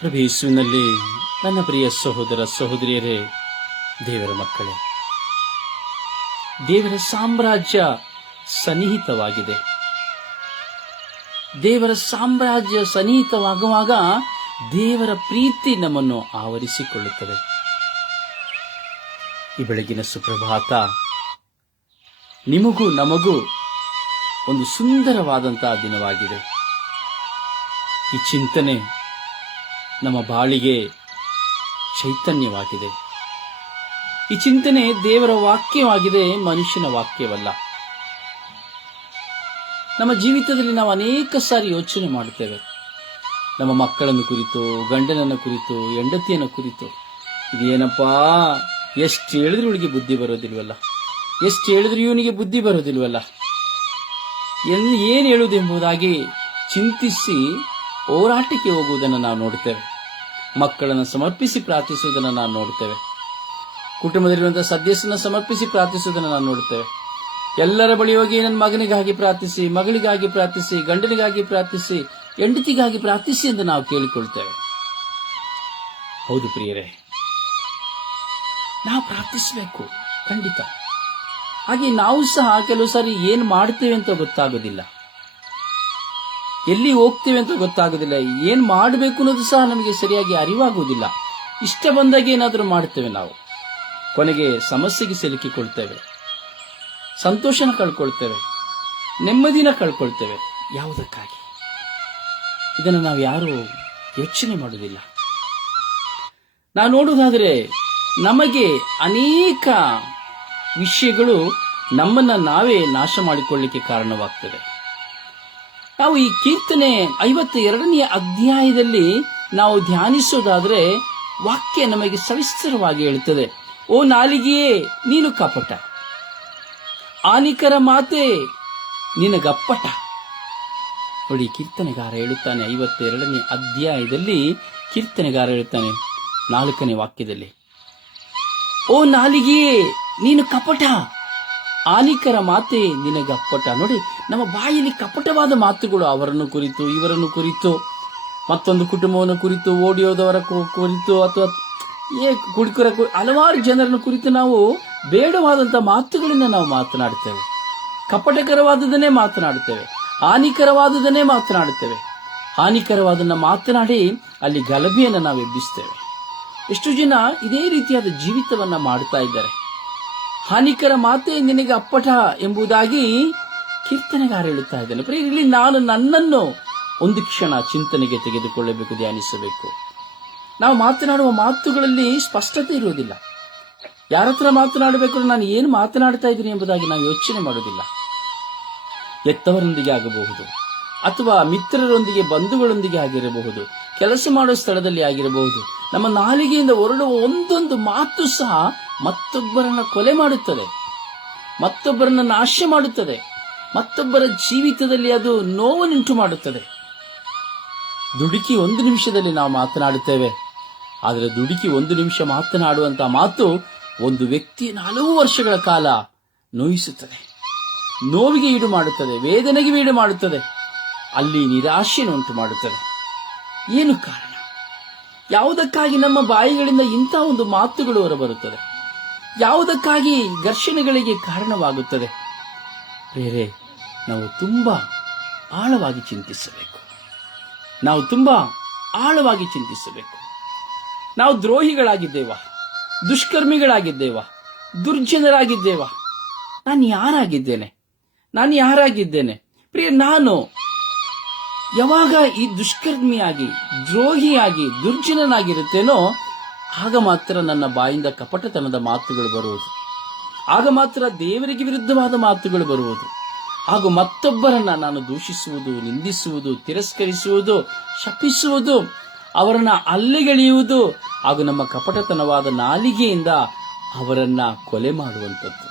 ಪ್ರಭು ಯೇಸುವಿನಲ್ಲಿ ನನ್ನ ಪ್ರಿಯ ಸಹೋದರ ಸಹೋದರಿಯರೇ ದೇವರ ಮಕ್ಕಳೇ. ದೇವರ ಸಾಮ್ರಾಜ್ಯ ಸನ್ನಿಹಿತವಾಗಿದೆ. ದೇವರ ಸಾಮ್ರಾಜ್ಯ ಸನ್ನಿಹಿತವಾಗುವಾಗ ದೇವರ ಪ್ರೀತಿ ನಮ್ಮನ್ನು ಆವರಿಸಿಕೊಳ್ಳುತ್ತದೆ. ಈ ಬೆಳಗಿನ ಸುಪ್ರಭಾತ, ನಿಮಗೂ ನಮಗೂ ಒಂದು ಸುಂದರವಾದಂತಹ ದಿನವಾಗಿದೆ. ಈ ಚಿಂತನೆ ನಮ್ಮ ಬಾಳಿಗೆ ಚೈತನ್ಯವಾಗಿದೆ. ಈ ಚಿಂತನೆ ದೇವರ ವಾಕ್ಯವಾಗಿದೆ, ಮನುಷ್ಯನ ವಾಕ್ಯವಲ್ಲ. ನಮ್ಮ ಜೀವಿತದಲ್ಲಿ ನಾವು ಅನೇಕ ಸಾರಿ ಯೋಚನೆ ಮಾಡುತ್ತೇವೆ. ನಮ್ಮ ಮಕ್ಕಳನ್ನು ಕುರಿತು, ಗಂಡನನ್ನು ಕುರಿತು, ಹೆಂಡತಿಯನ್ನು ಕುರಿತು. ಇದೇನಪ್ಪಾ, ಎಷ್ಟು ಹೇಳಿದ್ರು ಇವಳಿಗೆ ಬುದ್ಧಿ ಬರೋದಿಲ್ವಲ್ಲ? ಎಷ್ಟು ಹೇಳಿದ್ರು ಇವನಿಗೆ ಬುದ್ಧಿ ಬರೋದಿಲ್ವಲ್ಲ? ಎಲ್ಲಿ ಏನು ಹೇಳುವುದೆಂಬುದಾಗಿ ಚಿಂತಿಸಿ ಹೋರಾಟಕ್ಕೆ ಹೋಗುವುದನ್ನು ನಾವು ನೋಡ್ತೇವೆ ಮಕ್ಕಳನ್ನು ಸಮರ್ಪಿಸಿ ಪ್ರಾರ್ಥಿಸುವುದನ್ನು ನಾವು ನೋಡ್ತೇವೆ ಕುಟುಂಬದಲ್ಲಿರುವಂತಹ ಸದಸ್ಯನ ಸಮರ್ಪಿಸಿ ಪ್ರಾರ್ಥಿಸುವುದನ್ನು ನಾವು ನೋಡ್ತೇವೆ ಎಲ್ಲರ ಬಳಿ ಹೋಗಿ ನನ್ನ ಮಗನಿಗಾಗಿ ಪ್ರಾರ್ಥಿಸಿ, ಮಗಳಿಗಾಗಿ ಪ್ರಾರ್ಥಿಸಿ, ಗಂಡನಿಗಾಗಿ ಪ್ರಾರ್ಥಿಸಿ, ಹೆಂಡತಿಗಾಗಿ ಪ್ರಾರ್ಥಿಸಿ ಎಂದು ನಾವು ಕೇಳಿಕೊಳ್ತೇವೆ. ಹೌದು ಪ್ರಿಯರೇ, ನಾವು ಪ್ರಾರ್ಥಿಸಬೇಕು. ಖಂಡಿತ. ಹಾಗೆ ನಾವು ಸಹ ಕೆಲವು ಸಾರಿ ಏನು ಮಾಡ್ತೇವೆ ಅಂತ ಗೊತ್ತಾಗೋದಿಲ್ಲ. ಎಲ್ಲಿ ಹೋಗ್ತೇವೆ ಅಂತ ಗೊತ್ತಾಗೋದಿಲ್ಲ. ಏನು ಮಾಡಬೇಕು ಅನ್ನೋದು ಸಹ ನಮಗೆ ಸರಿಯಾಗಿ ಅರಿವಾಗುವುದಿಲ್ಲ ಇಷ್ಟ ಬಂದಾಗ ಏನಾದರೂ ಮಾಡ್ತೇವೆ ನಾವು. ಕೊನೆಗೆ ಸಮಸ್ಯೆಗೆ ಸಿಲುಕಿಕೊಳ್ತೇವೆ. ಸಂತೋಷನ ಕಳ್ಕೊಳ್ತೇವೆ. ನೆಮ್ಮದಿನ ಕಳ್ಕೊಳ್ತೇವೆ. ಯಾವುದಕ್ಕಾಗಿ? ಇದನ್ನು ನಾವು ಯಾರು ಯೋಚನೆ ಮಾಡುವುದಿಲ್ಲ. ನಾವು ನೋಡುವುದಾದರೆ ನಮಗೆ ಅನೇಕ ವಿಷಯಗಳು ನಮ್ಮನ್ನ ನಾವೇ ನಾಶ ಮಾಡಿಕೊಳ್ಳಿಕ್ಕೆ ಕಾರಣವಾಗ್ತದೆ. ನಾವು ಈ ಕೀರ್ತನೆ ಐವತ್ತ ಎರಡನೆಯ ಅಧ್ಯಾಯದಲ್ಲಿ ನಾವು ಧ್ಯಾನಿಸೋದಾದರೆ ವಾಕ್ಯ ನಮಗೆ ಸವಿಸ್ತರವಾಗಿ ಹೇಳುತ್ತದೆ ಓ ನಾಲಿಗೆಯೇ, ನೀನು ಕಪಟ. ಆನಿಕರ ಮಾತೆ, ನಿನಗಪ್ಪಟ. ನೋಡಿ, ಕೀರ್ತನೆಗಾರ ಹೇಳುತ್ತಾನೆ ಐವತ್ತೆರಡನೇ ಅಧ್ಯಾಯದಲ್ಲಿ, ಕೀರ್ತನೆಗಾರ ಹೇಳುತ್ತಾನೆ ನಾಲ್ಕನೇ ವಾಕ್ಯದಲ್ಲಿ, ಓ ನಾಲಿಗೆಯೇ ನೀನು ಕಪಟ. ಆನಿಕರ ಮಾತೆ ನಿನಗಪ್ಪಟ ನೋಡಿ, ನಮ್ಮ ಬಾಯಲ್ಲಿ ಕಪಟವಾದ ಮಾತುಗಳು ಅವರನ್ನು ಕುರಿತು, ಇವರನ್ನು ಕುರಿತು, ಮತ್ತೊಂದು ಕುಟುಂಬವನ್ನು ಕುರಿತು ಓಡಿಯೋದವರ ಕುರಿತು ಅಥವಾ ಏ, ಕುಡುಕರ ಹಲವಾರು ಜನರನ್ನು ಕುರಿತು ನಾವು ಬೇಡವಾದಂಥ ಮಾತುಗಳಿಂದ ನಾವು ಮಾತನಾಡುತ್ತೇವೆ. ಕಪಟಕರವಾದದನ್ನೇ ಮಾತನಾಡುತ್ತೇವೆ. ಹಾನಿಕರವಾದದನ್ನೇ ಮಾತನಾಡುತ್ತೇವೆ. ಹಾನಿಕರವಾದನ್ನ ಮಾತನಾಡಿ ಅಲ್ಲಿ ಗಲಭೆಯನ್ನು ನಾವು ಎಬ್ಬಿಸ್ತೇವೆ ಎಷ್ಟು ಜನ ಇದೇ ರೀತಿಯಾದ ಜೀವಿತವನ್ನ ಮಾಡುತ್ತಾ ಇದ್ದಾರೆ. ಹಾನಿಕರ ಮಾತೆ ನಿನಗೆ ಅಪ್ಪಟ ಎಂಬುದಾಗಿ ಕೀರ್ತನೆಗಾರ ಹೇಳುತ್ತಾ ಇದ್ದಾನೆ. ಇಲ್ಲಿ ನಾನು ನನ್ನನ್ನು ಒಂದು ಕ್ಷಣ ಚಿಂತನೆಗೆ ತೆಗೆದುಕೊಳ್ಳಬೇಕು, ಧ್ಯಾನಿಸಬೇಕು. ನಾವು ಮಾತನಾಡುವ ಮಾತುಗಳಲ್ಲಿ ಸ್ಪಷ್ಟತೆ ಇರುವುದಿಲ್ಲ. ಯಾರ ಹತ್ರ ಮಾತನಾಡಬೇಕು ನಾನು ಏನು ಮಾತನಾಡ್ತಾ ಇದ್ದೀನಿ ಎಂಬುದಾಗಿ ನಾವು ಯೋಚನೆ ಮಾಡುವುದಿಲ್ಲ. ಎತ್ತವರೊಂದಿಗೆ ಆಗಬಹುದು. ಅಥವಾ ಮಿತ್ರರೊಂದಿಗೆ ಬಂಧುಗಳೊಂದಿಗೆ ಆಗಿರಬಹುದು, ಕೆಲಸ ಮಾಡುವ ಸ್ಥಳದಲ್ಲಿ ಆಗಿರಬಹುದು, ನಮ್ಮ ನಾಲಿಗೆಯಿಂದ ಹೊರಡುವ ಒಂದೊಂದು ಮಾತು ಸಹ ಮತ್ತೊಬ್ಬರನ್ನ ಕೊಲೆ ಮಾಡುತ್ತದೆ, ಮತ್ತೊಬ್ಬರನ್ನ ನಾಶ ಮಾಡುತ್ತದೆ, ಮತ್ತೊಬ್ಬರ ಜೀವಿತದಲ್ಲಿ ಅದು ನೋವನ್ನುಂಟು ಮಾಡುತ್ತದೆ. ದುಡುಕಿ ಒಂದು ನಿಮಿಷದಲ್ಲಿ ನಾವು ಮಾತನಾಡುತ್ತೇವೆ, ಆದರೆ ದುಡುಕಿ ಒಂದು ನಿಮಿಷ ಮಾತನಾಡುವಂತಹ ಮಾತು ಒಂದು ವ್ಯಕ್ತಿಯನ್ನು ಹಲವು ವರ್ಷಗಳ ಕಾಲ ನೋಯಿಸುತ್ತದೆ, ನೋವಿಗೆ ಈಡು ಮಾಡುತ್ತದೆ, ವೇದನೆಗೆ ಈಡು ಮಾಡುತ್ತದೆ. ಅಲ್ಲಿ ನಿರಾಶೆಯನ್ನು ಉಂಟು ಮಾಡುತ್ತದೆ ಏನು ಕಾರಣ? ಯಾವುದಕ್ಕಾಗಿ ನಮ್ಮ ಬಾಯಿಗಳಿಂದ ಇಂಥ ಒಂದು ಮಾತುಗಳು ಹೊರಬರುತ್ತದೆ? ಯಾವುದಕ್ಕಾಗಿ ಘರ್ಷಣೆಗಳಿಗೆ ಕಾರಣವಾಗುತ್ತದೆ? ಬೇರೆ ನಾವು ತುಂಬಾ ಆಳವಾಗಿ ಚಿಂತಿಸಬೇಕು. ನಾವು ತುಂಬಾ ಆಳವಾಗಿ ಚಿಂತಿಸಬೇಕು. ನಾವು ದ್ರೋಹಿಗಳಾಗಿದ್ದೇವ? ದುಷ್ಕರ್ಮಿಗಳಾಗಿದ್ದೇವ? ದುರ್ಜನರಾಗಿದ್ದೇವ? ನಾನು ಯಾರಾಗಿದ್ದೇನೆ? ನಾನು ಯಾರಾಗಿದ್ದೇನೆ? ಪ್ರಿಯ, ನಾನು ಯಾವಾಗ ಈ ದುಷ್ಕರ್ಮಿಯಾಗಿ, ದ್ರೋಹಿಯಾಗಿ, ದುರ್ಜನನಾಗಿರುತ್ತೇನೋ, ಆಗ ಮಾತ್ರ ನನ್ನ ಬಾಯಿಂದ ಕಪಟತನದ ಮಾತುಗಳು ಬರುವುದು. ಆಗ ಮಾತ್ರ ದೇವರಿಗೆ ವಿರುದ್ಧವಾದ ಮಾತುಗಳು ಬರುವುದು. ಹಾಗೂ ಮತ್ತೊಬ್ಬರನ್ನ ನಾನು ದೂಷಿಸುವುದು, ನಿಂದಿಸುವುದು, ತಿರಸ್ಕರಿಸುವುದು, ಶಪಿಸುವುದು, ಅವರನ್ನ ಅಲ್ಲಿಗೆಳೆಯುವುದು ಹಾಗೂ ನಮ್ಮ ಕಪಟತನವಾದ ನಾಲಿಗೆಯಿಂದ ಅವರನ್ನ ಕೊಲೆ ಮಾಡುವಂಥದ್ದು.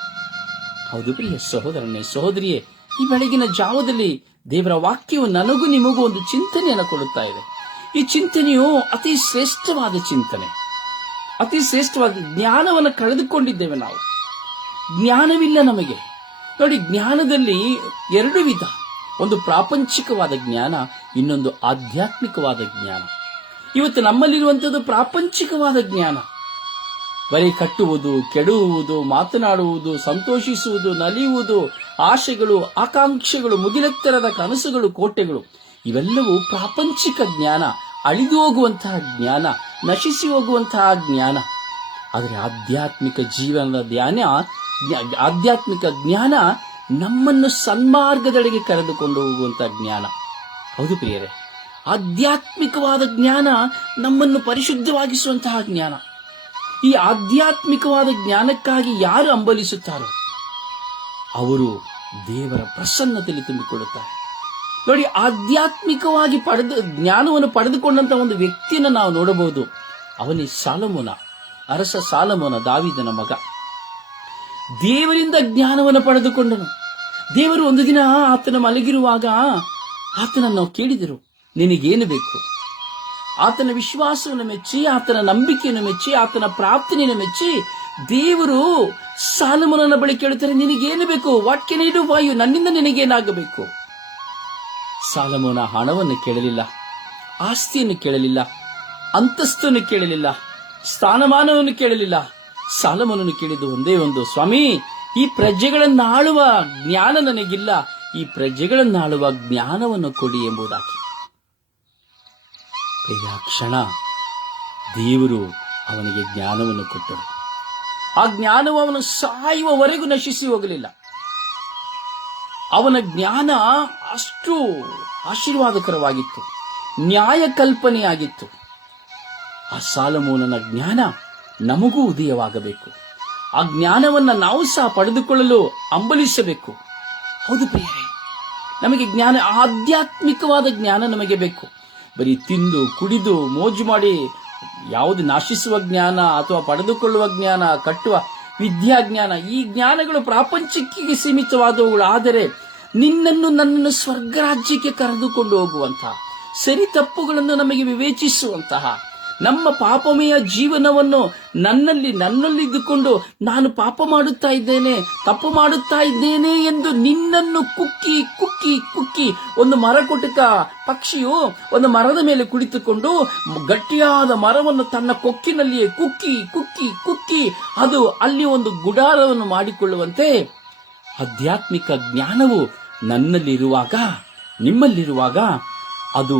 ಹೌದು ಪ್ರಿಯ ಸಹೋದರನೇ, ಸಹೋದರಿಯೇ ಈ ಬೆಳಗಿನ ಜಾವದಲ್ಲಿ ದೇವರ ವಾಕ್ಯವು ನನಗೂ ನಿಮಗೂ ಒಂದು ಚಿಂತನೆಯನ್ನು ಕೊಡುತ್ತಾ ಇದೆ. ಈ ಚಿಂತನೆಯು ಅತಿ ಶ್ರೇಷ್ಠವಾದ ಚಿಂತನೆ. ಅತಿ ಶ್ರೇಷ್ಠವಾದ ಜ್ಞಾನವನ್ನು ಕಳೆದುಕೊಂಡಿದ್ದೇವೆ ನಾವು. ಜ್ಞಾನವಿಲ್ಲ ನಮಗೆ. ನೋಡಿ, ಜ್ಞಾನದಲ್ಲಿ ಎರಡು ವಿಧ. ಒಂದು ಪ್ರಾಪಂಚಿಕವಾದ ಜ್ಞಾನ, ಇನ್ನೊಂದು ಆಧ್ಯಾತ್ಮಿಕವಾದ ಜ್ಞಾನ. ಇವತ್ತು ನಮ್ಮಲ್ಲಿರುವಂಥದ್ದು ಪ್ರಾಪಂಚಿಕವಾದ ಜ್ಞಾನ. ಬರೀ ಕಟ್ಟುವುದು ಕೆಡುವುದು ಮಾತನಾಡುವುದು, ಸಂತೋಷಿಸುವುದು, ನಲಿಯುವುದು, ಆಶೆಗಳು, ಆಕಾಂಕ್ಷೆಗಳು, ಮುಗಿಲೆತ್ತರದ ಕನಸುಗಳು, ಕೋಟೆಗಳು. ಇವೆಲ್ಲವೂ ಪ್ರಾಪಂಚಿಕ ಜ್ಞಾನ ಅಳಿದು ಹೋಗುವಂತಹ ಜ್ಞಾನ ನಶಿಸಿ ಹೋಗುವಂತಹ ಜ್ಞಾನ. ಆದರೆ ಆಧ್ಯಾತ್ಮಿಕ ಜೀವನದ ಧ್ಯಾನ ಆಧ್ಯಾತ್ಮಿಕ ಜ್ಞಾನ ನಮ್ಮನ್ನು ಸನ್ಮಾರ್ಗದೆಡೆಗೆ ಕರೆದುಕೊಂಡು ಹೋಗುವಂತಹ ಜ್ಞಾನ. ಹೌದು ಪ್ರಿಯರೇ, ಆಧ್ಯಾತ್ಮಿಕವಾದ ಜ್ಞಾನ ನಮ್ಮನ್ನು ಪರಿಶುದ್ಧವಾಗಿಸುವಂತಹ ಜ್ಞಾನ. ಈ ಆಧ್ಯಾತ್ಮಿಕವಾದ ಜ್ಞಾನಕ್ಕಾಗಿ ಯಾರು ಅಂಬಲಿಸುತ್ತಾರೋ ಅವರು ದೇವರ ಪ್ರಸನ್ನತೆಯಲ್ಲಿ ತುಂಬಿಕೊಳ್ಳುತ್ತಾರೆ. ನೋಡಿ, ಆಧ್ಯಾತ್ಮಿಕವಾಗಿ ಪಡೆದು ಜ್ಞಾನವನ್ನು ಪಡೆದುಕೊಂಡಂತ ಒಂದು ವ್ಯಕ್ತಿಯನ್ನು ನಾವು ನೋಡಬಹುದು. ಅವನೇ ಸಾಲಮೋನ, ಅರಸ ಸಾಲಮೋನ ದಾವಿದನ ಮಗ. ದೇವರಿಂದ ಜ್ಞಾನವನ್ನು ಪಡೆದುಕೊಂಡನು. ದೇವರು ಒಂದು ದಿನ ಆತನ ಮಲಗಿರುವಾಗ, ಆತನನ್ನು ಕೇಳಿದರು, ನಿನಗೇನು ಬೇಕು? ಆತನ ವಿಶ್ವಾಸವನ್ನು ಮೆಚ್ಚಿ, ಆತನ ನಂಬಿಕೆಯನ್ನು ಮೆಚ್ಚಿ, ಆತನ ಪ್ರಾರ್ಥನೆಯನ್ನು ಮೆಚ್ಚಿ, ದೇವರು ಸಾಲಮನನ ಬಳಿ ಕೇಳುತ್ತಾರೆ, ನಿನಗೇನು ಬೇಕು? ವಾಟ್ ಕೆನ್ ಐ ಡು ವಾಯು ನನ್ನಿಂದ ನಿನಗೇನಾಗಬೇಕು? ಸಾಲಮೋನ ಹಣವನ್ನು ಕೇಳಲಿಲ್ಲ, ಆಸ್ತಿಯನ್ನು ಕೇಳಲಿಲ್ಲ, ಅಂತಸ್ತನ್ನು ಕೇಳಲಿಲ್ಲ, ಸ್ಥಾನಮಾನವನ್ನು ಕೇಳಲಿಲ್ಲ. ಸಾಲಮನನ್ನು ಕೇಳಿದ್ದು ಒಂದೇ ಒಂದು, ಸ್ವಾಮಿ, ಈ ಪ್ರಜೆಗಳನ್ನಾಳುವ ಜ್ಞಾನ ನನಗಿಲ್ಲ, ಈ ಪ್ರಜೆಗಳನ್ನಾಳುವ ಜ್ಞಾನವನ್ನು ಕೊಡಿ ಎಂಬುದಾಗಿ. ಪ್ರಿಯ ಕ್ಷಣ, ದೇವರು ಅವನಿಗೆ ಜ್ಞಾನವನ್ನು ಕೊಟ್ಟರು. ಆ ಜ್ಞಾನವು ಅವನು ಸಾಯುವವರೆಗೂ ನಶಿಸಿ ಹೋಗಲಿಲ್ಲ. ಅವನ ಜ್ಞಾನ ಅಷ್ಟು ಆಶೀರ್ವಾದಕರವಾಗಿತ್ತು ನ್ಯಾಯ ಕಲ್ಪನೆಯಾಗಿತ್ತು ಆ ಸಾಲಮೋನನ ಜ್ಞಾನ ನಮಗೂ ಉದಯವಾಗಬೇಕು. ಆ ಜ್ಞಾನವನ್ನ ನಾವು ಸಹ ಪಡೆದುಕೊಳ್ಳಲು ಅಂಬಲಿಸಬೇಕು. ಹೌದು ಪ್ರಿಯರೇ, ನಮಗೆ ಜ್ಞಾನ, ಆಧ್ಯಾತ್ಮಿಕವಾದ ಜ್ಞಾನ ನಮಗೆ ಬೇಕು. ಬರೀ ತಿಂದು, ಕುಡಿದು, ಮೋಜು ಮಾಡಿ ಯಾವುದು ನಾಶಿಸುವ ಜ್ಞಾನ ಅಥವಾ ಪಡೆದುಕೊಳ್ಳುವ ಜ್ಞಾನ, ಕಟ್ಟುವ ವಿದ್ಯಾಜ್ಞಾನ, ಈ ಜ್ಞಾನಗಳು ಪ್ರಾಪಂಚಿಕಿಗೆ ಸೀಮಿತವಾದವುಗಳು. ಆದರೆ ನಿನ್ನನ್ನು ನನ್ನನ್ನು ಸ್ವರ್ಗರಾಜ್ಯಕ್ಕೆ ಕರೆದುಕೊಂಡು ಹೋಗುವಂತಹ, ಸರಿ ತಪ್ಪುಗಳನ್ನು ನಮಗೆ ವಿವೇಚಿಸುವಂತಹ ನಮ್ಮ ಪಾಪಮಯ ಜೀವನವನ್ನು ನನ್ನಲ್ಲಿ ನನ್ನಲ್ಲಿದ್ದುಕೊಂಡು ನಾನು ಪಾಪ ಮಾಡುತ್ತಾ ಇದ್ದೇನೆ, ತಪ್ಪು ಮಾಡುತ್ತಾ ಇದ್ದೇನೆ ಎಂದು ನಿನ್ನನ್ನು ಕುಕ್ಕಿ ಕುಕ್ಕಿ ಕುಕ್ಕಿ ಒಂದು ಮರಕೊಟಕ ಪಕ್ಷಿಯು ಒಂದು ಮರದ ಮೇಲೆ ಕುಳಿತುಕೊಂಡು ಗಟ್ಟಿಯಾದ ಮರವನ್ನು ತನ್ನ ಕೊಕ್ಕಿನಲ್ಲಿಯೇ ಕುಕ್ಕಿ ಕುಕ್ಕಿ ಕುಕ್ಕಿ ಅದು ಅಲ್ಲಿ ಒಂದು ಗುಡಾರವನ್ನು ಮಾಡಿಕೊಳ್ಳುವಂತೆ ಆಧ್ಯಾತ್ಮಿಕ ಜ್ಞಾನವು ನನ್ನಲ್ಲಿರುವಾಗ, ನಿಮ್ಮಲ್ಲಿರುವಾಗ ಅದು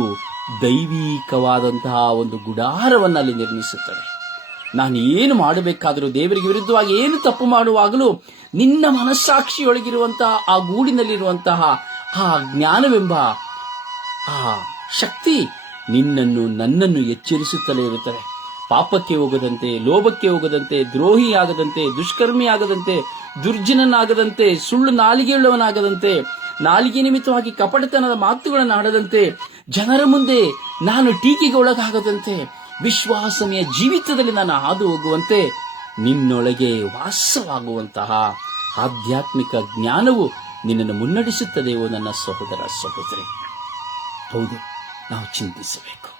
ದೈವಿಕವಾದಂತಹ ಒಂದು ಗುಡಾರವನ್ನು ಅಲ್ಲಿ ನಿರ್ಮಿಸುತ್ತದೆ. ನಾನು ಏನು ಮಾಡಬೇಕಾದರೂ ದೇವರಿಗೆ ವಿರುದ್ಧವಾಗಿ ಏನು ತಪ್ಪು ಮಾಡುವಾಗಲೂ ನಿನ್ನ ಮನಸ್ಸಾಕ್ಷಿಯೊಳಗಿರುವಂತಹ, ಆ ಗೂಡಿನಲ್ಲಿರುವಂತಹ ಆ ಜ್ಞಾನವೆಂಬ ಆ ಶಕ್ತಿ ನಿನ್ನನ್ನು ನನ್ನನ್ನು ಎಚ್ಚರಿಸುತ್ತಲೇ ಇರುತ್ತದೆ. ಪಾಪಕ್ಕೆ ಹೋಗದಂತೆ, ಲೋಭಕ್ಕೆ ಹೋಗದಂತೆ, ದ್ರೋಹಿಯಾಗದಂತೆ, ದುಷ್ಕರ್ಮಿಯಾಗದಂತೆ, ದುರ್ಜನನಾಗದಂತೆ, ಸುಳ್ಳು ನಾಲಿಗೆಯುಳ್ಳವನಾಗದಂತೆ, ನಾಲಿಗೆ ನಿಮಿತ್ತವಾಗಿ ಕಪಟತನದ ಮಾತುಗಳನ್ನು ಆಡದಂತೆ ಜನರ ಮುಂದೆ ನಾನು ಟೀಕೆಗೆ ಒಳಗಾಗದಂತೆ ವಿಶ್ವಾಸಮಯ ಜೀವಿತದಲ್ಲಿ ನಾನು ಹಾದು ಹೋಗುವಂತೆ ನಿನ್ನೊಳಗೆ ವಾಸವಾಗುವಂತಹ ಆಧ್ಯಾತ್ಮಿಕ ಜ್ಞಾನವು ನಿನ್ನನ್ನು ಮುನ್ನಡೆಸುತ್ತದೆಯೋ ನನ್ನ ಸಹೋದರ ಸಹೋದರಿ. ಹೌದು, ನಾವು ಚಿಂತಿಸಬೇಕು.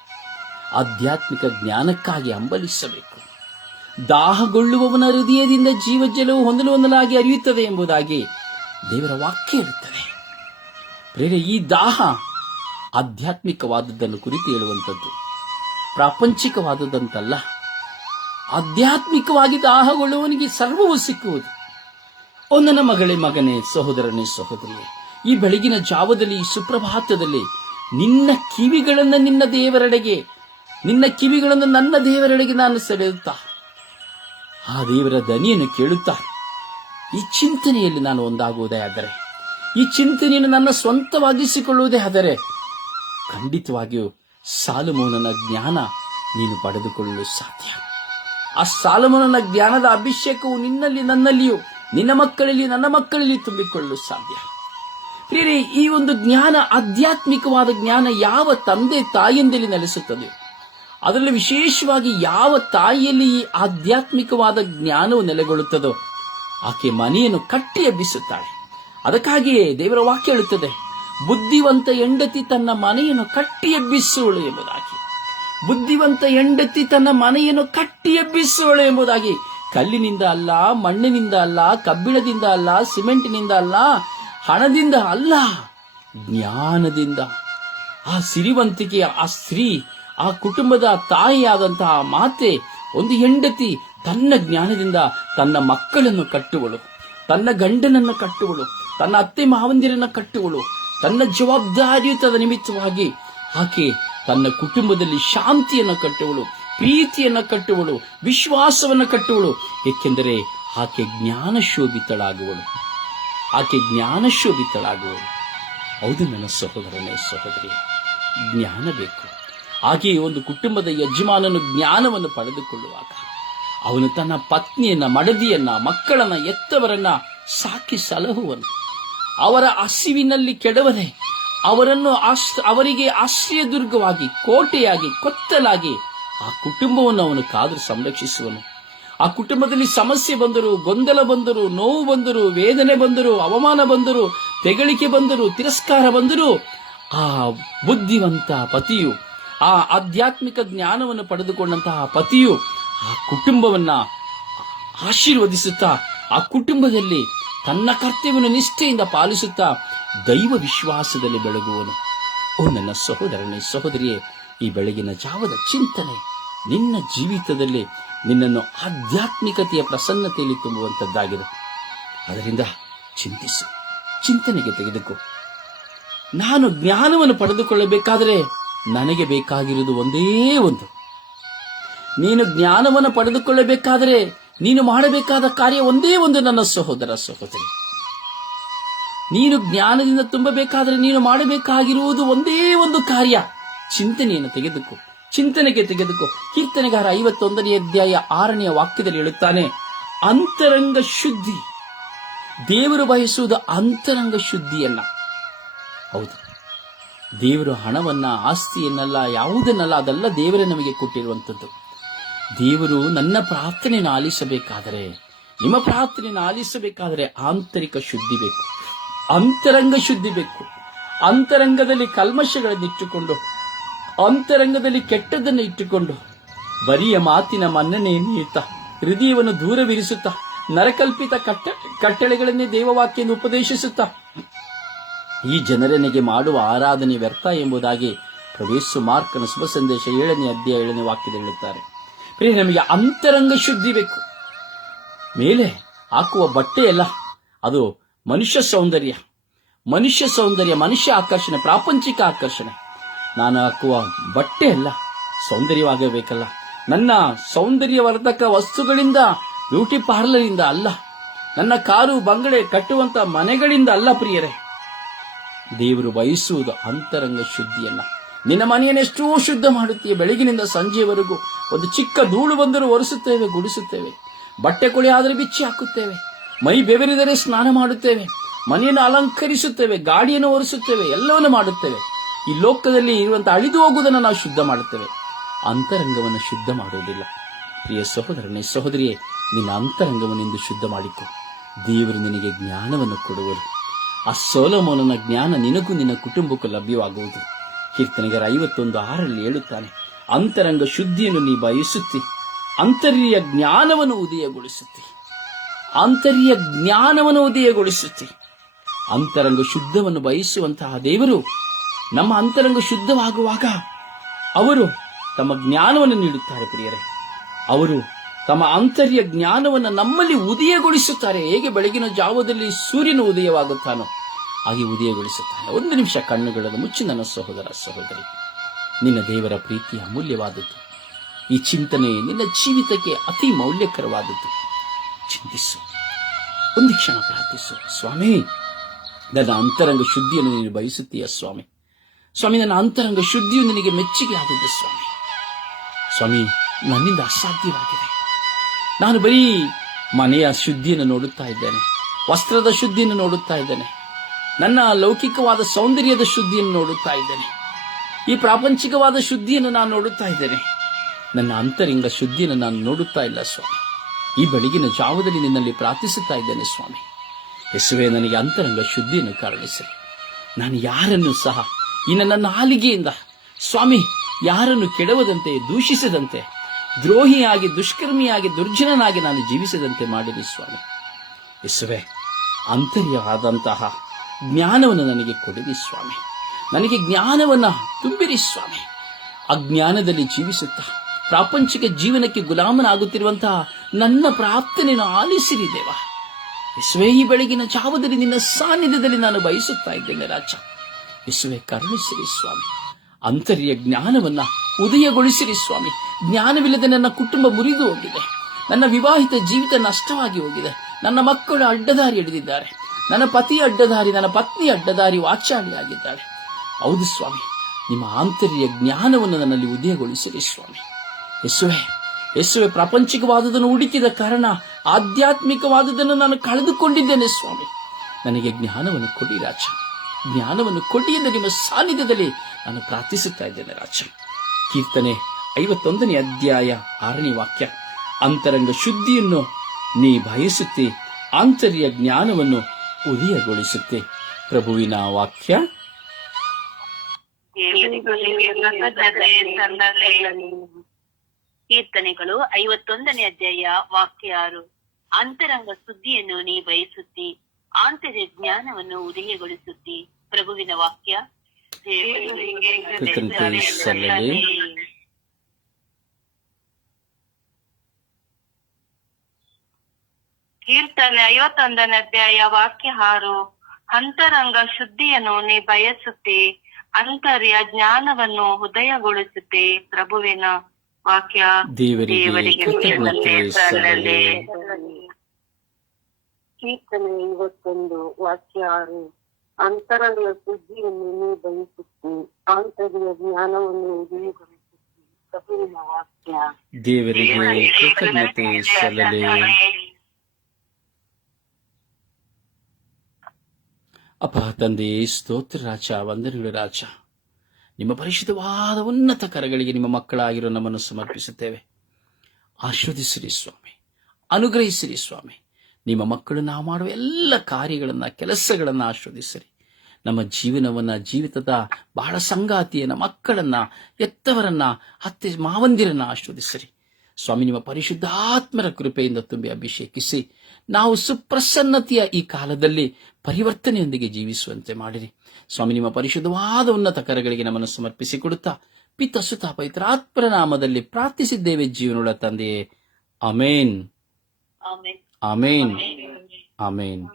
ಆಧ್ಯಾತ್ಮಿಕ ಜ್ಞಾನಕ್ಕಾಗಿ ಹಂಬಲಿಸಬೇಕು. ದಾಹಗೊಳ್ಳುವವನ ಹೃದಯದಿಂದ ಜೀವಜಲವು ಹೊಂದಲು ಹೊಂದಲಾಗಿ ಅರಿಯುತ್ತದೆ ಎಂಬುದಾಗಿ ದೇವರ ವಾಕ್ಯ ಇರುತ್ತದೆ ಪ್ರೇರೆ ಈ ದಾಹ ಆಧ್ಯಾತ್ಮಿಕವಾದದ್ದನ್ನು ಕುರಿತು ಹೇಳುವಂಥದ್ದು. ಪ್ರಾಪಂಚಿಕವಾದದ್ದಂತಲ್ಲ, ಆಧ್ಯಾತ್ಮಿಕವಾಗಿ ದಾಹಗೊಳ್ಳುವವನಿಗೆ ಸರ್ವವು ಸಿಕ್ಕುವುದು. ನನ್ನ ಮಗಳೇ ಮಗನೇ, ಸಹೋದರನೇ ಸಹೋದರಿಯೇ, ಈ ಬೆಳಗಿನ ಜಾವದಲ್ಲಿ, ಈ ಸುಪ್ರಭಾತದಲ್ಲಿ ನಿನ್ನ ಕಿವಿಗಳನ್ನು ನಿನ್ನ ದೇವರೆಡೆಗೆ, ನಿನ್ನ ಕಿವಿಗಳನ್ನು ನನ್ನ ದೇವರೆಡೆಗೆ ನಾನು ಸೆಳೆಯುತ್ತಾ, ಆ ದೇವರ ದನಿಯನ್ನು ಕೇಳುತ್ತಾ, ಈ ಚಿಂತನೆಯಲ್ಲಿ ನಾನು ಒಂದಾಗುವುದೇ ಆದರೆ, ಈ ಚಿಂತನೆಯನ್ನು ನನ್ನ ಸ್ವಂತವಾಗಿಸಿಕೊಳ್ಳುವುದೇ ಆದರೆ ಖಂಡಿತವಾಗಿಯೂ ಸಾಲಮೋನನ ಜ್ಞಾನ ನೀನು ಪಡೆದುಕೊಳ್ಳಲು ಸಾಧ್ಯ. ಆ ಸಾಲಮೋನನ ಜ್ಞಾನದ ಅಭಿಷೇಕವು ನಿನ್ನಲ್ಲಿ ನನ್ನಲ್ಲಿಯೂ, ನಿನ್ನ ಮಕ್ಕಳಲ್ಲಿ ನನ್ನ ಮಕ್ಕಳಲ್ಲಿ ತುಂಬಿಕೊಳ್ಳಲು ಸಾಧ್ಯ. ಪ್ರಿಯರೇ, ಈ ಒಂದು ಜ್ಞಾನ ಆಧ್ಯಾತ್ಮಿಕವಾದ ಜ್ಞಾನ ಯಾವ ತಂದೆ ತಾಯಿಯಿಂದಲೇ ನೆಲೆಸುತ್ತದೆ? ಅದರಲ್ಲಿ ವಿಶೇಷವಾಗಿ ಯಾವ ತಾಯಿಯಲ್ಲಿ ಈ ಆಧ್ಯಾತ್ಮಿಕವಾದ ಜ್ಞಾನವು ನೆಲೆಗೊಳ್ಳುತ್ತದೋ, ಆಕೆ ಮನೆಯನ್ನು ಕಟ್ಟಿ ಎಬ್ಬಿಸುತ್ತಾಳೆ ಅದಕ್ಕಾಗಿಯೇ ದೇವರ ವಾಕ್ಯ ಹೇಳುತ್ತದೆ ಬುದ್ಧಿವಂತ ಹೆಂಡತಿ ತನ್ನ ಮನೆಯನ್ನು ಕಟ್ಟಿ ಎಬ್ಬಿಸುವಳು ಎಂಬುದಾಗಿ. ಬುದ್ಧಿವಂತ ಹೆಂಡತಿ ತನ್ನ ಮನೆಯನ್ನು ಕಟ್ಟಿ ಎಬ್ಬಿಸುವಳು ಎಂಬುದಾಗಿ. ಕಲ್ಲಿನಿಂದ ಅಲ್ಲ, ಮಣ್ಣಿನಿಂದ ಅಲ್ಲ, ಕಬ್ಬಿಣದಿಂದ ಅಲ್ಲ, ಸಿಮೆಂಟಿನಿಂದ ಅಲ್ಲ, ಹಣದಿಂದ ಅಲ್ಲ, ಜ್ಞಾನದಿಂದ. ಆ ಸಿರಿವಂತಿಕೆಯ ಆ ಸ್ತ್ರೀ, ಆ ಕುಟುಂಬದ ತಾಯಿಯಾದಂತಹ ಮಾತೆ, ಒಂದು ಹೆಂಡತಿ ತನ್ನ ಜ್ಞಾನದಿಂದ ತನ್ನ ಮಕ್ಕಳನ್ನು ಕಟ್ಟುವಳು, ತನ್ನ ಗಂಡನನ್ನು ಕಟ್ಟುವಳು, ತನ್ನ ಅತ್ತೆ ಮಾವಂದಿರನ್ನು ಕಟ್ಟುವಳು ತನ್ನ ಜವಾಬ್ದಾರಿಯುತದ ನಿಮಿತ್ತವಾಗಿ ಆಕೆ ತನ್ನ ಕುಟುಂಬದಲ್ಲಿ ಶಾಂತಿಯನ್ನು ಕಟ್ಟುವಳು, ಪ್ರೀತಿಯನ್ನು ಕಟ್ಟುವಳು, ವಿಶ್ವಾಸವನ್ನು ಕಟ್ಟುವಳು. ಏಕೆಂದರೆ ಆಕೆ ಜ್ಞಾನ ಶೋಭಿತಳಾಗುವಳು ಆಕೆ ಜ್ಞಾನ ಶೋಭಿತಳಾಗುವಳು ಹೌದು ನನ್ನ ಸಹೋದರನೇ ಸಹೋದರಿ, ಜ್ಞಾನ ಬೇಕು. ಹಾಗೆ ಒಂದು ಕುಟುಂಬದ ಯಜಮಾನನು ಜ್ಞಾನವನ್ನು ಪಡೆದುಕೊಳ್ಳುವಾಗ ಅವನು ತನ್ನ ಪತ್ನಿಯನ್ನ, ಮಡದಿಯನ್ನ, ಮಕ್ಕಳನ್ನ ಎತ್ತವರನ್ನ ಸಾಕಿ ಸಲಹುವನು. ಅವರ ಹಸಿವಿನಲ್ಲಿ ಕೆಡವದೆ ಅವರನ್ನು ಅವರಿಗೆ ಅವರಿಗೆ ಆಶ್ರಯದುರ್ಗವಾಗಿ, ಕೋಟೆಯಾಗಿ ಕೊತ್ತಲಾಗಿ ಆ ಕುಟುಂಬವನ್ನು ಅವನು ಕಾದು ಸಂರಕ್ಷಿಸುವನು. ಆ ಕುಟುಂಬದಲ್ಲಿ ಸಮಸ್ಯೆ ಬಂದರು, ಗೊಂದಲ ಬಂದರು, ನೋವು ಬಂದರು, ವೇದನೆ ಬಂದರು, ಅವಮಾನ ಬಂದರು, ತೆಗಳಿಕೆ ಬಂದರು, ತಿರಸ್ಕಾರ ಬಂದರು ಆ ಬುದ್ಧಿವಂತ ಪತಿಯು, ಆ ಆಧ್ಯಾತ್ಮಿಕ ಜ್ಞಾನವನ್ನು ಪಡೆದುಕೊಂಡಂತಹ ಪತಿಯು ಆ ಕುಟುಂಬವನ್ನ ಆಶೀರ್ವದಿಸುತ್ತಾ, ಆ ಕುಟುಂಬದಲ್ಲಿ ತನ್ನ ಕರ್ತವ್ಯವನ್ನು ನಿಷ್ಠೆಯಿಂದ ಪಾಲಿಸುತ್ತಾ ದೈವ ವಿಶ್ವಾಸದಲ್ಲಿ ಬೆಳಗುವನು. ಓ ನನ್ನ ಸಹೋದರನೇ ಸಹೋದರಿಯೇ, ಈ ಬೆಳಗಿನ ಜಾವದ ಚಿಂತನೆ ನಿನ್ನ ಜೀವಿತದಲ್ಲಿ ನಿನ್ನನ್ನು ಆಧ್ಯಾತ್ಮಿಕತೆಯ ಪ್ರಸನ್ನತೆಯಲ್ಲಿ ತುಂಬುವಂಥದ್ದಾಗಿದೆ. ಅದರಿಂದ ಚಿಂತಿಸು, ಚಿಂತನೆಗೆ ತೆಗೆದುಕೋ. ನಾನು ಜ್ಞಾನವನ್ನು ಪಡೆದುಕೊಳ್ಳಬೇಕಾದರೆ ನನಗೆ ಬೇಕಾಗಿರುವುದು ಒಂದೇ ಒಂದು. ನೀನು ಜ್ಞಾನವನ್ನು ಪಡೆದುಕೊಳ್ಳಬೇಕಾದರೆ ನೀನು ಮಾಡಬೇಕಾದ ಕಾರ್ಯ ಒಂದೇ ಒಂದು ನನ್ನ ಸಹೋದರ ಸಹೋದರಿ. ನೀನು ಜ್ಞಾನದಿಂದ ತುಂಬಬೇಕಾದರೆ ನೀನು ಮಾಡಬೇಕಾಗಿರುವುದು ಒಂದೇ ಒಂದು ಕಾರ್ಯ. ಚಿಂತನೆಯನ್ನು ತೆಗೆದುಕೋ. ಚಿಂತನೆಗೆ ತೆಗೆದುಕೋ. ಕೀರ್ತನೆಗಾರ ಐವತ್ತೊಂದನೇ ಅಧ್ಯಾಯ ಆರನೆಯ ವಾಕ್ಯದಲ್ಲಿ ಹೇಳುತ್ತಾನೆ, ಅಂತರಂಗ ಶುದ್ಧಿ. ದೇವರು ಬಯಸುವುದು ಅಂತರಂಗ ಶುದ್ಧಿಯನ್ನ ಹೌದು. ದೇವರು ಹಣವನ್ನ, ಆಸ್ತಿಯನ್ನಲ್ಲ, ಯಾವುದನ್ನಲ್ಲ, ಅದೆಲ್ಲ ದೇವರೇ ನಮಗೆ ಕೊಟ್ಟಿರುವಂಥದ್ದು. ದೇವರು ನನ್ನ ಪ್ರಾರ್ಥನೆ ಆಲಿಸಬೇಕಾದರೆ ನಿಮ್ಮ ಪ್ರಾರ್ಥನೆ ಆಲಿಸಬೇಕಾದರೆ ಆಂತರಿಕ ಶುದ್ಧಿ ಬೇಕು. ಅಂತರಂಗ ಶುದ್ಧಿ ಬೇಕು. ಅಂತರಂಗದಲ್ಲಿ ಕಲ್ಮಶಗಳನ್ನು ಇಟ್ಟುಕೊಂಡು, ಅಂತರಂಗದಲ್ಲಿ ಕೆಟ್ಟದನ್ನು ಇಟ್ಟುಕೊಂಡು, ಬರಿಯ ಮಾತಿನ ಮನ್ನಣೆಯನ್ನು ನೀಡುತ್ತಾ ಹೃದಯವನ್ನು ದೂರವಿರಿಸುತ್ತಾ, ನರಕಲ್ಪಿತ ಕಟ್ಟ, ಕಟ್ಟಳೆಗಳನ್ನೇ ದೇವವಾಕ್ಯನ್ನು ಉಪದೇಶಿಸುತ್ತಾ. ಈ ಜನರನಿಗೆ ಮಾಡುವ ಆರಾಧನೆ ವ್ಯರ್ಥ ಎಂಬುದಾಗಿ ಪ್ರವೇಶ ಮಾರ್ಕನ ಶುಭ ಸಂದೇಶ ಏಳನೇ ಅಧ್ಯಾಯ ಏಳನೇ ವಾಕ್ಯದಲ್ಲಿ ಹೇಳುತ್ತಾರೆ. ಪ್ರಿಯ ನಮಗೆ ಅಂತರಂಗ ಶುದ್ಧಿ ಬೇಕು. ಮೇಲೆ ಹಾಕುವ ಬಟ್ಟೆಯಲ್ಲ ಅದು ಮನುಷ್ಯ ಸೌಂದರ್ಯ. ಮನುಷ್ಯ ಸೌಂದರ್ಯ, ಮನುಷ್ಯ ಆಕರ್ಷಣೆ, ಪ್ರಾಪಂಚಿಕ ಆಕರ್ಷಣೆ. ನಾನು ಹಾಕುವ ಬಟ್ಟೆ ಅಲ್ಲ ಸೌಂದರ್ಯವಾಗಬೇಕಲ್ಲ. ನನ್ನ ಸೌಂದರ್ಯವರ್ಧಕ ವಸ್ತುಗಳಿಂದ, ಬ್ಯೂಟಿ ಪಾರ್ಲರಿಂದ ಅಲ್ಲ, ನನ್ನ ಕಾರು, ಬಂಗಡೆ ಕಟ್ಟುವಂತ ಮನೆಗಳಿಂದ ಅಲ್ಲ ಪ್ರಿಯರೇ. ದೇವರು ಬಯಸುವುದು ಅಂತರಂಗ ಶುದ್ಧಿಯನ್ನ. ನಿನ್ನ ಮನೆಯನ್ನು ಎಷ್ಟೋ ಶುದ್ಧ ಮಾಡುತ್ತೀಯ. ಬೆಳಗಿನಿಂದ ಸಂಜೆಯವರೆಗೂ ಒಂದು ಚಿಕ್ಕ ಧೂಳು ಬಂದರೂ ಒರೆಸುತ್ತೇವೆ, ಗುಡಿಸುತ್ತೇವೆ. ಬಟ್ಟೆ ಕೊಳಿ ಆದರೆ ಬಿಚ್ಚಿ ಹಾಕುತ್ತೇವೆ. ಮೈ ಬೆವರಿದರೆ ಸ್ನಾನ ಮಾಡುತ್ತೇವೆ. ಮನೆಯನ್ನು ಅಲಂಕರಿಸುತ್ತೇವೆ ಗಾಡಿಯನ್ನು ಒರೆಸುತ್ತೇವೆ, ಎಲ್ಲವನ್ನು ಮಾಡುತ್ತೇವೆ. ಈ ಲೋಕದಲ್ಲಿ ಇರುವಂತಹ ಅಳಿದು ಹೋಗುವುದನ್ನು ನಾವು ಶುದ್ಧ ಮಾಡುತ್ತೇವೆ. ಅಂತರಂಗವನ್ನು ಶುದ್ಧ ಮಾಡುವುದಿಲ್ಲ. ಪ್ರಿಯ ಸಹೋದರನೇ, ಸಹೋದರಿಯೇ, ನಿನ್ನ ಅಂತರಂಗವನ್ನೆಂದು ಶುದ್ಧ ಮಾಡಿಕೊ. ದೇವರು ನಿನಗೆ ಜ್ಞಾನವನ್ನು ಕೊಡುವರು. ಆ ಸೋಲಮೋನನ ಜ್ಞಾನ ನಿನಗೂ ನಿನ್ನ ಕುಟುಂಬಕ್ಕೂ ಲಭ್ಯವಾಗುವುದು. ಕೀರ್ತನೆಗರ ಐವತ್ತೊಂದು ಆರಲ್ಲಿ ಹೇಳುತ್ತಾನೆ, ಅಂತರಂಗ ಶುದ್ಧಿಯನ್ನು ನೀ ಬಯಸುತ್ತಿ ಅಂತರ್ಯ ಜ್ಞಾನವನ್ನು ಉದಯಗೊಳಿಸುತ್ತಿ ಆಂತರ್ಯ ಜ್ಞಾನವನ್ನು ಉದಯಗೊಳಿಸುತ್ತಿ, ಅಂತರಂಗ ಶುದ್ಧವನ್ನು ಬಯಸುವಂತಹ ದೇವರು ನಮ್ಮ ಅಂತರಂಗ ಶುದ್ಧವಾಗುವಾಗ ಅವರು ತಮ್ಮ ಜ್ಞಾನವನ್ನು ನೀಡುತ್ತಾರೆ ಪ್ರಿಯರೇ. ಅವರು ತಮ್ಮ ಅಂತರ್ಯ ಜ್ಞಾನವನ್ನು ನಮ್ಮಲ್ಲಿ ಉದಯಗೊಳಿಸುತ್ತಾರೆ. ಹೇಗೆ ಬೆಳಗಿನ ಜಾವದಲ್ಲಿ ಸೂರ್ಯನ ಉದಯವಾಗುತ್ತಾನೋ ಹಾಗೆ ಉದಯಗೊಳಿಸುತ್ತಾನೆ ಒಂದು ನಿಮಿಷ ಕಣ್ಣುಗಳನ್ನು ಮುಚ್ಚಿ, ನನ್ನ ಸಹೋದರ ಸಹೋದರಿ, ನಿನ್ನ ದೇವರ ಪ್ರೀತಿ ಅಮೂಲ್ಯವಾದದ್ದು. ಈ ಚಿಂತನೆ ನಿನ್ನ ಜೀವಿತಕ್ಕೆ ಅತಿ ಮೌಲ್ಯಕರವಾದದ್ದು. ಚಿಂತಿಸು. ಒಂದು ಕ್ಷಣ ಪ್ರಾರ್ಥಿಸು. ಸ್ವಾಮಿ, ನನ್ನ ಅಂತರಂಗ ಶುದ್ಧಿಯನ್ನು ನೀನು ಬಯಸುತ್ತೀಯ ಸ್ವಾಮಿ. ಸ್ವಾಮಿ, ನನ್ನ ಅಂತರಂಗ ಶುದ್ಧಿಯು ನಿನಗೆ ಮೆಚ್ಚುಗೆ ಆದದ್ದು ಸ್ವಾಮಿ. ಸ್ವಾಮಿ, ನನ್ನಿಂದ ಅಸಾಧ್ಯವಾಗಿದೆ. ನಾನು ಬರೀ ಮನೆಯ ಶುದ್ಧಿಯನ್ನು ನೋಡುತ್ತಾ ಇದ್ದೇನೆ. ವಸ್ತ್ರದ ಶುದ್ಧಿಯನ್ನು ನೋಡುತ್ತಾ ಇದ್ದೇನೆ. ನನ್ನ ಲೌಕಿಕವಾದ ಸೌಂದರ್ಯದ ಶುದ್ಧಿಯನ್ನು ನೋಡುತ್ತಾ ಇದ್ದೇನೆ. ಈ ಪ್ರಾಪಂಚಿಕವಾದ ಶುದ್ಧಿಯನ್ನು ನಾನು ನೋಡುತ್ತಾ ಇದ್ದೇನೆ. ನನ್ನ ಅಂತರಿಂಗ ಶುದ್ಧಿಯನ್ನು ನಾನು ನೋಡುತ್ತಾ ಇಲ್ಲ, ಸ್ವಾಮಿ. ಈ ಬೆಳಗಿನ ಜಾವದಲ್ಲಿ ನಿನ್ನಲ್ಲಿ ಪ್ರಾರ್ಥಿಸುತ್ತಾ ಇದ್ದೇನೆ, ಸ್ವಾಮಿ. ಯೇಸುವೆ, ನನಗೆ ಅಂತರಂಗ ಶುದ್ಧಿಯನ್ನು ಕರುಣಿಸಲಿ ನಾನು ಯಾರನ್ನು ಸಹ ಈ ನನ್ನ ನಾಲಿಗೆಯಿಂದ, ಸ್ವಾಮಿ, ಯಾರನ್ನು ಕೆಡವದಂತೆ, ದೂಷಿಸದಂತೆ, ದ್ರೋಹಿಯಾಗಿ, ದುಷ್ಕರ್ಮಿಯಾಗಿ, ದುರ್ಜನನಾಗಿ ನಾನು ಜೀವಿಸದಂತೆ ಮಾಡಿರಿ, ಸ್ವಾಮಿ. ಯೇಸುವೆ, ಅಂತರ್ಯವಾದಂತಹ ಜ್ಞಾನವನ್ನು ನನಗೆ ಕೊಡಿರಿ ಸ್ವಾಮಿ. ನನಗೆ ಜ್ಞಾನವನ್ನ ತುಂಬಿರಿ ಸ್ವಾಮಿ. ಅಜ್ಞಾನದಲ್ಲಿ ಜೀವಿಸುತ್ತಾ, ಪ್ರಾಪಂಚಿಕ ಜೀವನಕ್ಕೆ ಗುಲಾಮನಾಗುತ್ತಿರುವಂತಹ ನನ್ನ ಪ್ರಾರ್ಥನೆಯನ್ನು ಆಲಿಸಿರಿ ದೇವ. ವಿಶ್ವೇ ಈ ಬೆಳಗಿನ ಜಾವದಲ್ಲಿ ನಿನ್ನ ಸಾನ್ನಿಧ್ಯದಲ್ಲಿ ನಾನು ಬಯಸುತ್ತಾ ಇದ್ದೇನೆ ರಾಜ. ವಿಶ್ವೇ ಕರುಣಿಸಿರಿ ಸ್ವಾಮಿ. ಅಂತರ್ಯ ಜ್ಞಾನವನ್ನ ಉದಯಗೊಳಿಸಿರಿ ಸ್ವಾಮಿ. ಜ್ಞಾನವಿಲ್ಲದೆ ನನ್ನ ಕುಟುಂಬ ಮುರಿದು ಹೋಗಿದೆ. ನನ್ನ ವಿವಾಹಿತ ಜೀವಿತ ನಷ್ಟವಾಗಿ ಹೋಗಿದೆ. ನನ್ನ ಮಕ್ಕಳು ಅಡ್ಡದಾರಿ ಹಿಡಿದಿದ್ದಾರೆ ನನ್ನ ಪತಿ ಅಡ್ಡದಾರಿ, ನನ್ನ ಪತ್ನಿ ಅಡ್ಡದಾರಿ ವಾಚಾಳಿಯಾಗಿದ್ದಾಳೆ ಹೌದು ಸ್ವಾಮಿ, ನಿಮ್ಮ ಆಂತರ್ಯ ಜ್ಞಾನವನ್ನು ನನ್ನಲ್ಲಿ ಉದಯಗೊಳಿಸಿರಿ ಸ್ವಾಮಿ. ಯೇಸುವೆ ಯೇಸುವೆ, ಪ್ರಾಪಂಚಿಕವಾದುದನ್ನು ಹುಡುಕಿದ ಕಾರಣ ಆಧ್ಯಾತ್ಮಿಕವಾದುದನ್ನು ನಾನು ಕಳೆದುಕೊಂಡಿದ್ದೇನೆ ಸ್ವಾಮಿ. ನನಗೆ ಜ್ಞಾನವನ್ನು ಕೊಡಿ ರಾಜ. ಜ್ಞಾನವನ್ನು ಕೊಡಿ ಎಂದು ನಿಮ್ಮ ಸಾನ್ನಿಧ್ಯದಲ್ಲಿ ನಾನು ಪ್ರಾರ್ಥಿಸುತ್ತಾ ಇದ್ದೇನೆ ರಾಜ. ಕೀರ್ತನೆ ಐವತ್ತೊಂದನೇ ಅಧ್ಯಾಯ ಆರನೇ ವಾಕ್ಯ. ಅಂತರಂಗ ಶುದ್ಧಿಯನ್ನು ನೀ ಬಯಸುತ್ತಿ, ಆಂತರ್ಯ ಜ್ಞಾನವನ್ನು ಉದಯಗೊಳಿಸುತ್ತೆ ಪ್ರಭುವಿನ ವಾಕ್ಯ? ಕೀರ್ತನೆಗಳು ಐವತ್ತೊಂದನೇ ಅಧ್ಯಾಯ ವಾಕ್ಯ ಆರು. ಅಂತರಂಗ ಸುದ್ದಿಯನ್ನು ನೀ ಬಯಸುತ್ತಿ ಆಂತರ್ಯ ಜ್ಞಾನವನ್ನು ಉದಯಗೊಳಿಸುತ್ತಿ. ಪ್ರಭುವಿನ ವಾಕ್ಯ ದೇವರಿಗೆ ಕೃತಜ್ಞತೆ ಸಲ್ಲಲಿ. ಕೀರ್ತನೆ ಐವತ್ತೊಂದನೇ ಅಧ್ಯಾಯ ವಾಕ್ಯ ಆರು. ಅಂತರಂಗ ಶುದ್ಧಿಯನ್ನು ನೀ ಬಯಸುತ್ತೆ ಅಂತರ್ಯ ಜ್ಞಾನವನ್ನು ಹೃದಯಗೊಳಿಸುತ್ತೆ ಪ್ರಭುವಿನ ವಾಕ್ಯ ದೇವರಿಗೆ ಕೀರ್ತನೆ ಐವತ್ತೊಂದು ವಾಕ್ಯ ಆರು. ಅಂತರಂಗ ಸುದ್ದಿಯನ್ನು ನೀ ಬಯಸುತ್ತಿ ಆಂತರ್ಯ ಜ್ಞಾನವನ್ನು ಹೃದಯಗೊಳಿಸುತ್ತಿ ಪ್ರಭುವಿನ ವಾಕ್ಯ ದೇವರಿಗೆ ಕೃತಜ್ಞತೆ ಸಲ್ಲಲಿ ಅಪ್ಪ ತಂದೆಯೇ ಸ್ತೋತ್ರ ರಾಜ, ವಂದನೆಗಳು ರಾಜ. ನಿಮ್ಮ ಪರಿಶುದ್ಧವಾದ ಉನ್ನತ ಕರಗಳಿಗೆ ನಿಮ್ಮ ಮಕ್ಕಳಾಗಿರೋ ನಮ್ಮನ್ನು ಸಮರ್ಪಿಸುತ್ತೇವೆ. ಆಶೀರ್ವದಿಸಿರಿ ಸ್ವಾಮಿ. ಅನುಗ್ರಹಿಸಿರಿ ಸ್ವಾಮಿ. ನಿಮ್ಮ ಮಕ್ಕಳು ನಾವು ಮಾಡುವ ಎಲ್ಲ ಕಾರ್ಯಗಳನ್ನು, ಕೆಲಸಗಳನ್ನು ಆಶೀರ್ವದಿಸಿರಿ. ನಮ್ಮ ಜೀವನವನ್ನ, ಜೀವಿತದ ಬಹಳ ಸಂಗಾತಿಯನ್ನ, ಮಕ್ಕಳನ್ನ ಎತ್ತವರನ್ನ ಅತ್ತೆ ಮಾವಂದಿರನ್ನ ಆಶೀರ್ವದಿಸಿರಿ. ಸ್ವಾಮಿ, ನಿಮ್ಮ ಪರಿಶುದ್ಧಾತ್ಮರ ಕೃಪೆಯಿಂದ ತುಂಬಿ ಅಭಿಷೇಕಿಸಿ ನಾವು ಸುಪ್ರಸನ್ನತೆಯ ಈ ಕಾಲದಲ್ಲಿ ಪರಿವರ್ತನೆಯೊಂದಿಗೆ ಜೀವಿಸುವಂತೆ ಮಾಡಿರಿ. ಸ್ವಾಮಿ ನಿಮ್ಮ ಪರಿಶುದ್ಧವಾದ ಉನ್ನತ ಕರಗಳಿಗೆ ನಮ್ಮನ್ನು ಸಮರ್ಪಿಸಿಕೊಡುತ್ತಾ ಪಿತ ಸುತ ಪವಿತ್ರಾತ್ಮರ ನಾಮದಲ್ಲಿ ಪ್ರಾರ್ಥಿಸಿದ್ದೇವೆ ಜೀವನದ ತಂದೆಯೇ. Amen amen amen amen